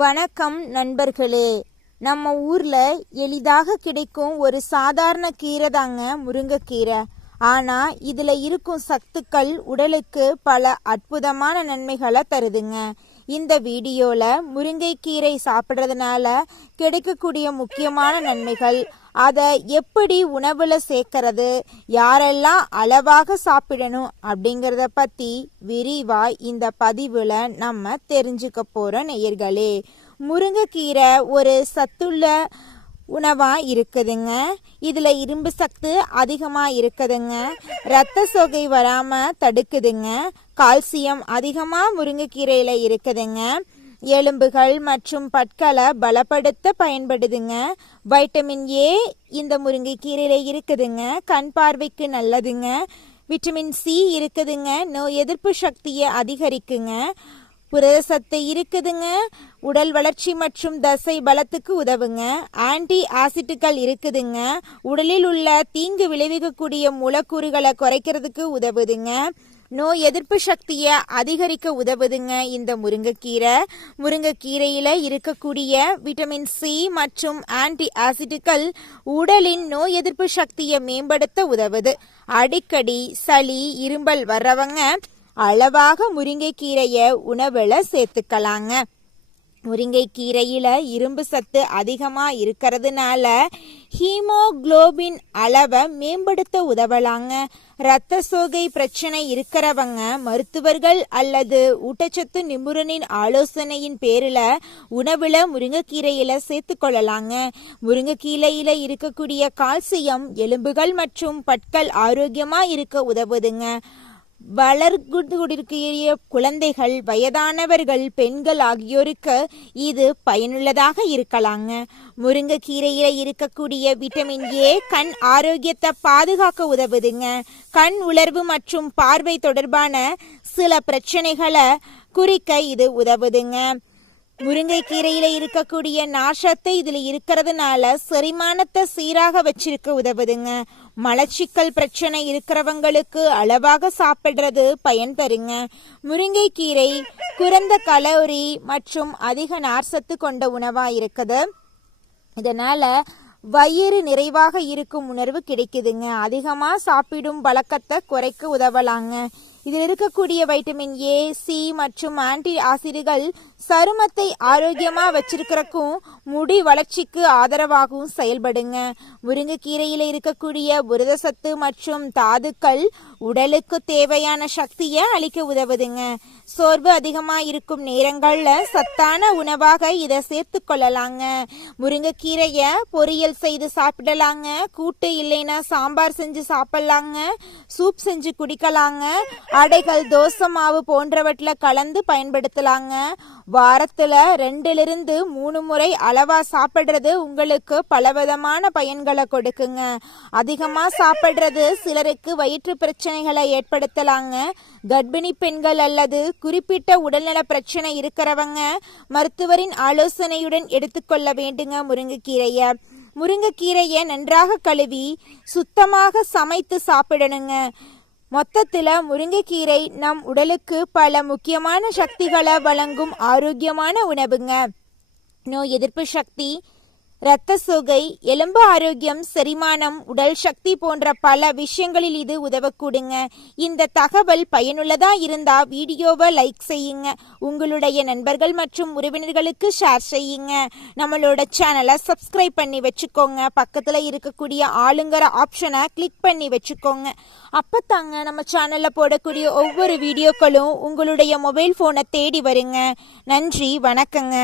வணக்கம் நண்பர்களே. நம்ம ஊர்ல எளிதாக கிடைக்கும் ஒரு சாதாரண கீரை தாங்க முருங்கைக்கீரை. ஆனா இதுல இருக்கும் சத்துக்கள் உடலுக்கு பல அற்புதமான நன்மைகளை தருதுங்க. இந்த வீடியோல முருங்கைக்கீரை சாப்பிட்றதுனால கிடைக்கக்கூடிய முக்கியமான நன்மைகள், அதை எப்படி உணவுல சேர்க்கறது, யாரெல்லாம் அளவாக சாப்பிடணும் அப்படிங்கிறத பத்தி விரிவா இந்த பதிவுல நம்ம தெரிஞ்சுக்க போறோம் நேயர்களே. முருங்கைக்கீரை ஒரு சத்துள்ள உணவா இருக்குதுங்க. இதுல இரும்பு சத்து அதிகமா இருக்குதுங்க. இரத்த சோகை வராம தடுக்குதுங்க. கால்சியம் அதிகமா முருங்கைக்கீரையில இருக்குதுங்க. எலும்புகள் மற்றும் பற்களை பலப்படுத்த பயன்படுதுங்க. வைட்டமின் ஏ இந்த முருங்கைக்கீரையில இருக்குதுங்க. கண் பார்வைக்கு நல்லதுங்க. விட்டமின் சி இருக்குதுங்க. நோய் எதிர்ப்பு சக்தியை அதிகரிக்குங்க. புரத சத்து இருக்குதுங்க. உடல் வளர்ச்சி மற்றும் தசை பலத்துக்கு உதவுங்க. ஆன்டி ஆசிட்டுகள் இருக்குதுங்க. உடலில் உள்ள தீங்கு விளைவிக்கக்கூடிய மூலக்கூறுகளை குறைக்கிறதுக்கு உதவுதுங்க. நோய் எதிர்ப்பு சக்தியை அதிகரிக்க உதவுதுங்க இந்த முருங்கைக்கீரை. முருங்கைக்கீரையில இருக்கக்கூடிய விட்டமின் சி மற்றும் ஆன்டி ஆசிட்டுகள் உடலின் நோய் எதிர்ப்பு சக்தியை மேம்படுத்த உதவுது. அடிக்கடி சளி இரும்பல் வர்றவங்க அளவாக முருங்கைக்கீரையை உணவுல சேர்த்துக்கலாங்க. முருங்கைக்கீரையில இரும்பு சத்து அதிகமா இருக்கிறதுனால ஹீமோகுளோபின் அளவை மேம்படுத்த உதவலாங்க. இரத்த சோகை பிரச்சனை இருக்கிறவங்க மருத்துவர்கள் அல்லது ஊட்டச்சத்து நிபுணரின் ஆலோசனையின் பேரில் உணவுல முருங்கைக்கீரையில சேர்த்து கொள்ளலாங்க. முருங்கைக்கீரையில இருக்கக்கூடிய கால்சியம் எலும்புகள் மற்றும் பற்கள் ஆரோக்கியமா இருக்க உதவுதுங்க. வளர்க்கூடிய குழந்தைகள், வயதானவர்கள், பெண்கள் ஆகியோருக்கு இது பயனுள்ளதாக இருக்கலாங்க. முருங்கைக்கீரையில இருக்கக்கூடிய விட்டமின் ஏ கண் ஆரோக்கியத்தை பாதுகாக்க உதவுதுங்க. கண் உலர்வு மற்றும் பார்வை தொடர்பான சில பிரச்சனைகளை குறிக்க இது உதவுதுங்க. முருங்கைக்கீரையில இருக்கக்கூடிய நார்ச்சத்து இதுல இருக்கிறதுனால செரிமானத்தை சீராக வச்சிருக்க உதவுதுங்க. மலச்சிக்கல் பிரச்சனை இருக்கிறவங்களுக்கு அளவாக சாப்பிடுறது பயன் தருங்க. முருங்கைக்கீரை குறைந்த கலோரி மற்றும் அதிக நார்ச்சத்து கொண்ட உணவா இருக்குது. இதனால வயிறு நிறைவாக இருக்கும் உணர்வு கிடைக்குதுங்க. அதிகமா சாப்பிடும் பழக்கத்தை குறைக்க உதவலாங்க. இதில் இருக்கக்கூடிய வைட்டமின் ஏ, சி மற்றும் ஆன்டி ஆசிடுகள் சருமத்தை ஆரோக்கியமா வச்சிருக்கிறக்கும் முடி வளர்ச்சிக்கு ஆதரவாகவும் செயல்படுங்க. முருங்கைக்கீரையில இருக்கக்கூடிய புரத சத்து மற்றும் தாதுக்கள் உடலுக்கு தேவையான சக்தியை அளிக்க உதவுதுங்க. சோர்வு அதிகமா இருக்கும் நேரங்கள்ல சத்தான உணவாக இதை சேர்த்து கொள்ளலாங்க. முருங்கைக்கீரைய பொரியல் செய்து சாப்பிடலாங்க. கூட்டு இல்லைன்னா சாம்பார் செஞ்சு சாப்பிடலாங்க. சூப் செஞ்சு குடிக்கலாங்க. அடைகள், தோசை மாவு போன்றவற்றில் கலந்து பயன்படுத்தலாங்க. வாரத்துல 2-3 முறை அளவா சாப்பிடுறது உங்களுக்கு பலவிதமான பயன்களை கொடுக்குங்க. அதிகமா சாப்பிடுறது சிலருக்கு வயிற்று பிரச்சனைகளை ஏற்படுத்தலாங்க. கர்ப்பிணி பெண்கள் அல்லது குறிப்பிட்ட உடல்நல பிரச்சனை இருக்கிறவங்க மருத்துவரின் ஆலோசனையுடன் எடுத்துக்கொள்ள வேண்டுங்க முருங்கைக்கீரையை. முருங்கைக்கீரையை நன்றாக கழுவி சுத்தமாக சமைத்து சாப்பிடணுங்க. மொத்தத்துல முருங்கைக்கீரை நம் உடலுக்கு பல முக்கியமான சக்திகளை வழங்கும் ஆரோக்கியமான உணவுங்க. நோய் எதிர்ப்பு சக்தி, இரத்த சோகை, எலும்பு ஆரோக்கியம், செரிமானம், உடல் சக்தி போன்ற பல விஷயங்களில் இது உதவக்கூடுங்க. இந்த தகவல் பயனுள்ளதா இருந்தா வீடியோவை லைக் செய்யுங்க. உங்களுடைய நண்பர்கள் மற்றும் உறவினர்களுக்கு ஷேர் செய்யுங்க. நம்மளோட சேனலை சப்ஸ்கிரைப் பண்ணி வச்சுக்கோங்க. பக்கத்துல இருக்கக்கூடிய ஆளுங்கிற ஆப்ஷனை கிளிக் பண்ணி வச்சுக்கோங்க. அப்பத்தாங்க நம்ம சேனல்ல போடக்கூடிய ஒவ்வொரு வீடியோக்களும் உங்களுடைய மொபைல் போனை தேடி வருங்க. நன்றி, வணக்கங்க.